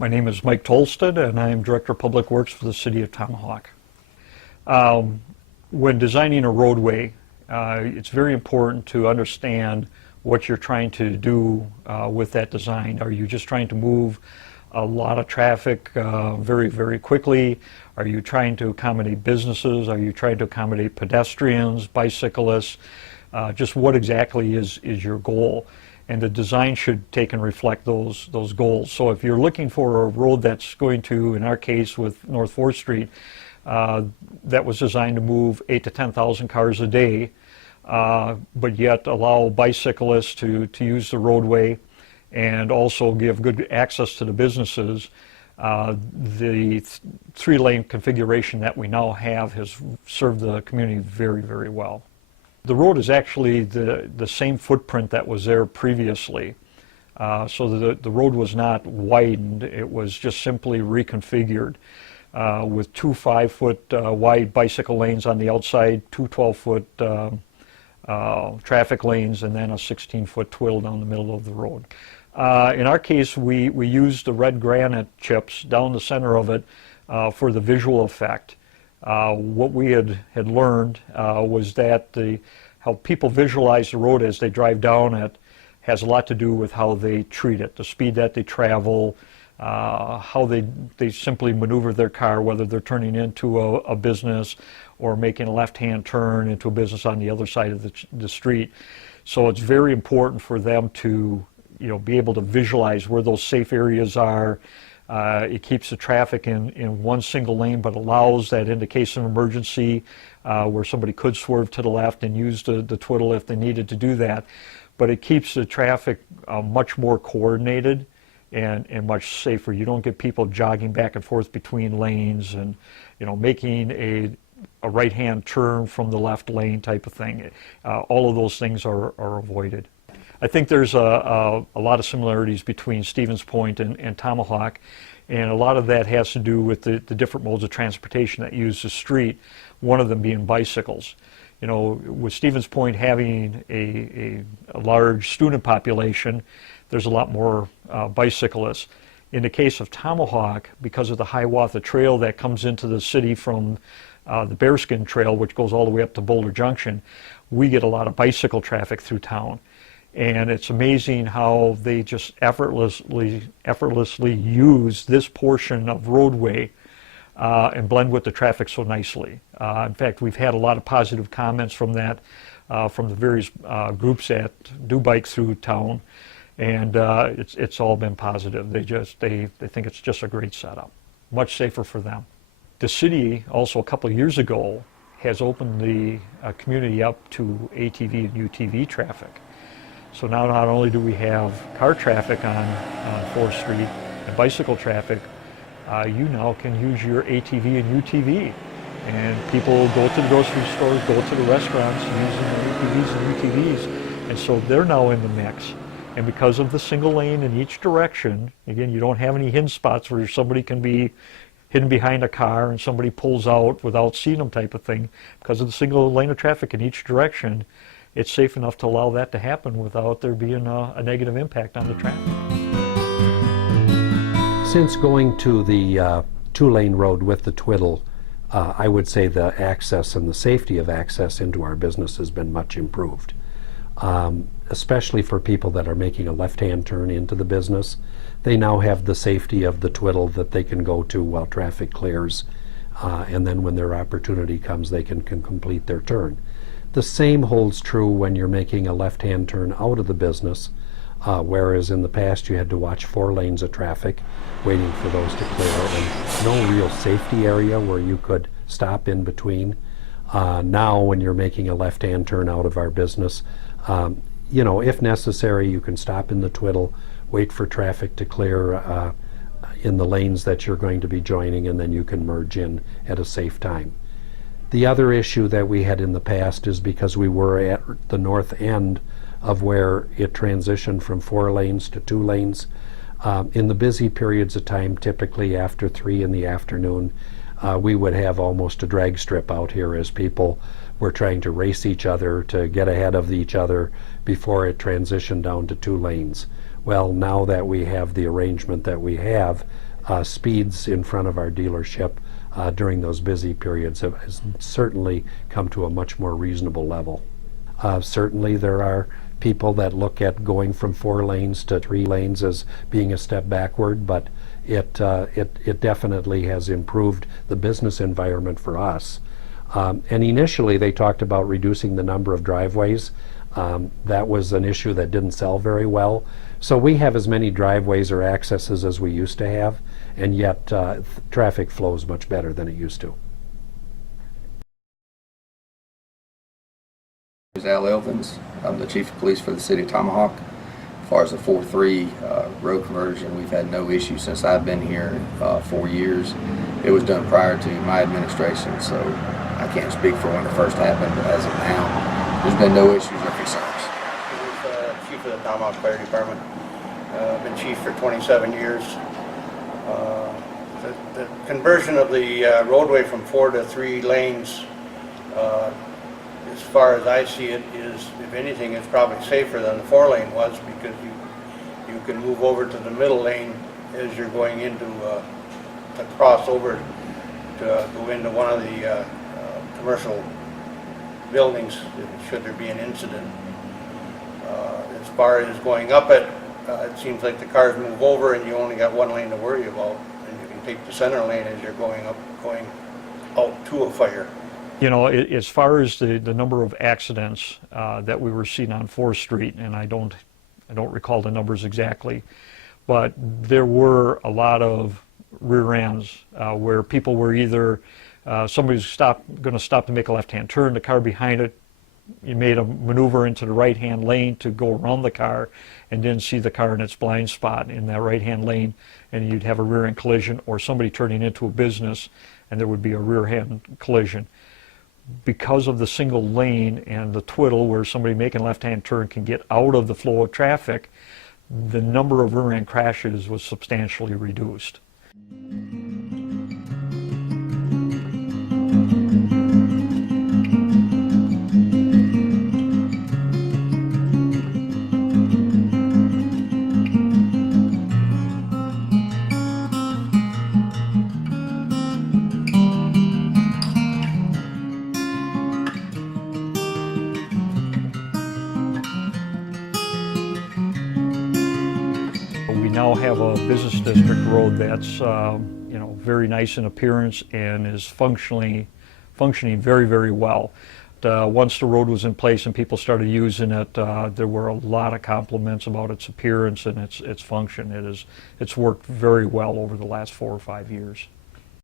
My name is Mike Tolsted, and I am Director of Public Works for the City of Tomahawk. When designing a roadway, it's very important to understand what you're trying to do with that design. Are you just trying to move a lot of traffic very, very quickly? Are you trying to accommodate businesses? Are you trying to accommodate pedestrians, bicyclists? Just what exactly is your goal? And the design should take and reflect those goals. So if you're looking for a road that's going to, in our case with North 4th Street, that was designed to move 8,000 to 10,000 cars a day, but yet allow bicyclists to use the roadway and also give good access to the businesses, the three-lane configuration that we now have has served the community very, very well. The road is actually the same footprint that was there previously. So the road was not widened, it was just simply reconfigured with two 5-foot wide bicycle lanes on the outside, two 12-foot traffic lanes, and then a 16-foot twill down the middle of the road. In our case, we used the red granite chips down the center of it for the visual effect. What we had learned was that how people visualize the road as they drive down it has a lot to do with how they treat it, the speed that they travel, how they simply maneuver their car, whether they're turning into a business or making a left-hand turn into a business on the other side of the street. So it's very important for them to be able to visualize where those safe areas are. It keeps the traffic in one single lane, but allows that in the case of emergency where somebody could swerve to the left and use the twiddle if they needed to do that. But it keeps the traffic much more coordinated and much safer. You don't get people jogging back and forth between lanes and making a right-hand turn from the left lane type of thing. All of those things are avoided. I think there's a lot of similarities between Stevens Point and Tomahawk, and a lot of that has to do with the different modes of transportation that use the street, one of them being bicycles. With Stevens Point having a large student population, there's a lot more bicyclists. In the case of Tomahawk, because of the Hiawatha Trail that comes into the city from the Bearskin Trail, which goes all the way up to Boulder Junction, we get a lot of bicycle traffic through town. And it's amazing how they just effortlessly use this portion of roadway and blend with the traffic so nicely. In fact, we've had a lot of positive comments from that, from the various groups that do bike through town, and it's all been positive. They think it's just a great setup, much safer for them. The city also a couple of years ago has opened the community up to ATV and UTV traffic. So now not only do we have car traffic on 4th Street and bicycle traffic, you now can use your ATV and UTV. And people go to the grocery stores, go to the restaurants using their ATVs and UTVs. And so they're now in the mix. And because of the single lane in each direction, again, you don't have any hidden spots where somebody can be hidden behind a car and somebody pulls out without seeing them type of thing. Because of the single lane of traffic in each direction, it's safe enough to allow that to happen without there being a negative impact on the traffic. Since going to the two-lane road with the twiddle, I would say the access and the safety of access into our business has been much improved, especially for people that are making a left-hand turn into the business. They now have the safety of the twiddle that they can go to while traffic clears, and then when their opportunity comes, they can complete their turn. The same holds true when you're making a left-hand turn out of the business, whereas in the past you had to watch 4 lanes of traffic waiting for those to clear and no real safety area where you could stop in between. Now when you're making a left-hand turn out of our business, if necessary you can stop in the twiddle, wait for traffic to clear in the lanes that you're going to be joining, and then you can merge in at a safe time. The other issue that we had in the past is because we were at the north end of where it transitioned from 4 lanes to 2 lanes. In the busy periods of time, typically after 3 in the afternoon, we would have almost a drag strip out here as people were trying to race each other to get ahead of each other before it transitioned down to 2 lanes. Well, now that we have the arrangement that we have, speeds in front of our dealership during those busy periods has certainly come to a much more reasonable level. Certainly there are people that look at going from 4 lanes to 3 lanes as being a step backward, but it definitely has improved the business environment for us. And initially they talked about reducing the number of driveways. That was an issue that didn't sell very well. So we have as many driveways or accesses as we used to have, and yet traffic flows much better than it used to. Is Al Elvins. I'm the chief of police for the city of Tomahawk. As far as the 4-3 road conversion, we've had no issues since I've been here 4 years. It was done prior to my administration, so I can't speak for when it first happened, but as of now, there's been no issues or concerns. Chief of the Tomahawk Fire Department. Been chief for 27 years. The conversion of the roadway from 4 to 3 lanes, as far as I see it, is, if anything, it's probably safer than the 4-lane was, because you can move over to the middle lane as you're going into to cross over to go into one of the commercial buildings should there be an incident. As far as going up it, it seems like the cars move over and you only got 1 lane to worry about, and you can take the center lane as you're going out to a fire. You know, as far as the number of accidents that we were seeing on 4th Street, and I don't recall the numbers exactly, but there were a lot of rear ends where people were either, somebody's going to stop to make a left-hand turn, the car behind it, you made a maneuver into the right-hand lane to go around the car and didn't see the car in its blind spot in that right-hand lane, and you'd have a rear-end collision, or somebody turning into a business and there would be a rear-end collision. Because of the single lane and the twiddle where somebody making a left-hand turn can get out of the flow of traffic, the number of rear-end crashes was substantially reduced. We now have a business district road that's you know, very nice in appearance and is functioning very, very well. Once the road was in place and people started using it, there were a lot of compliments about its appearance and its function. It's worked very well over the last 4 or 5 years.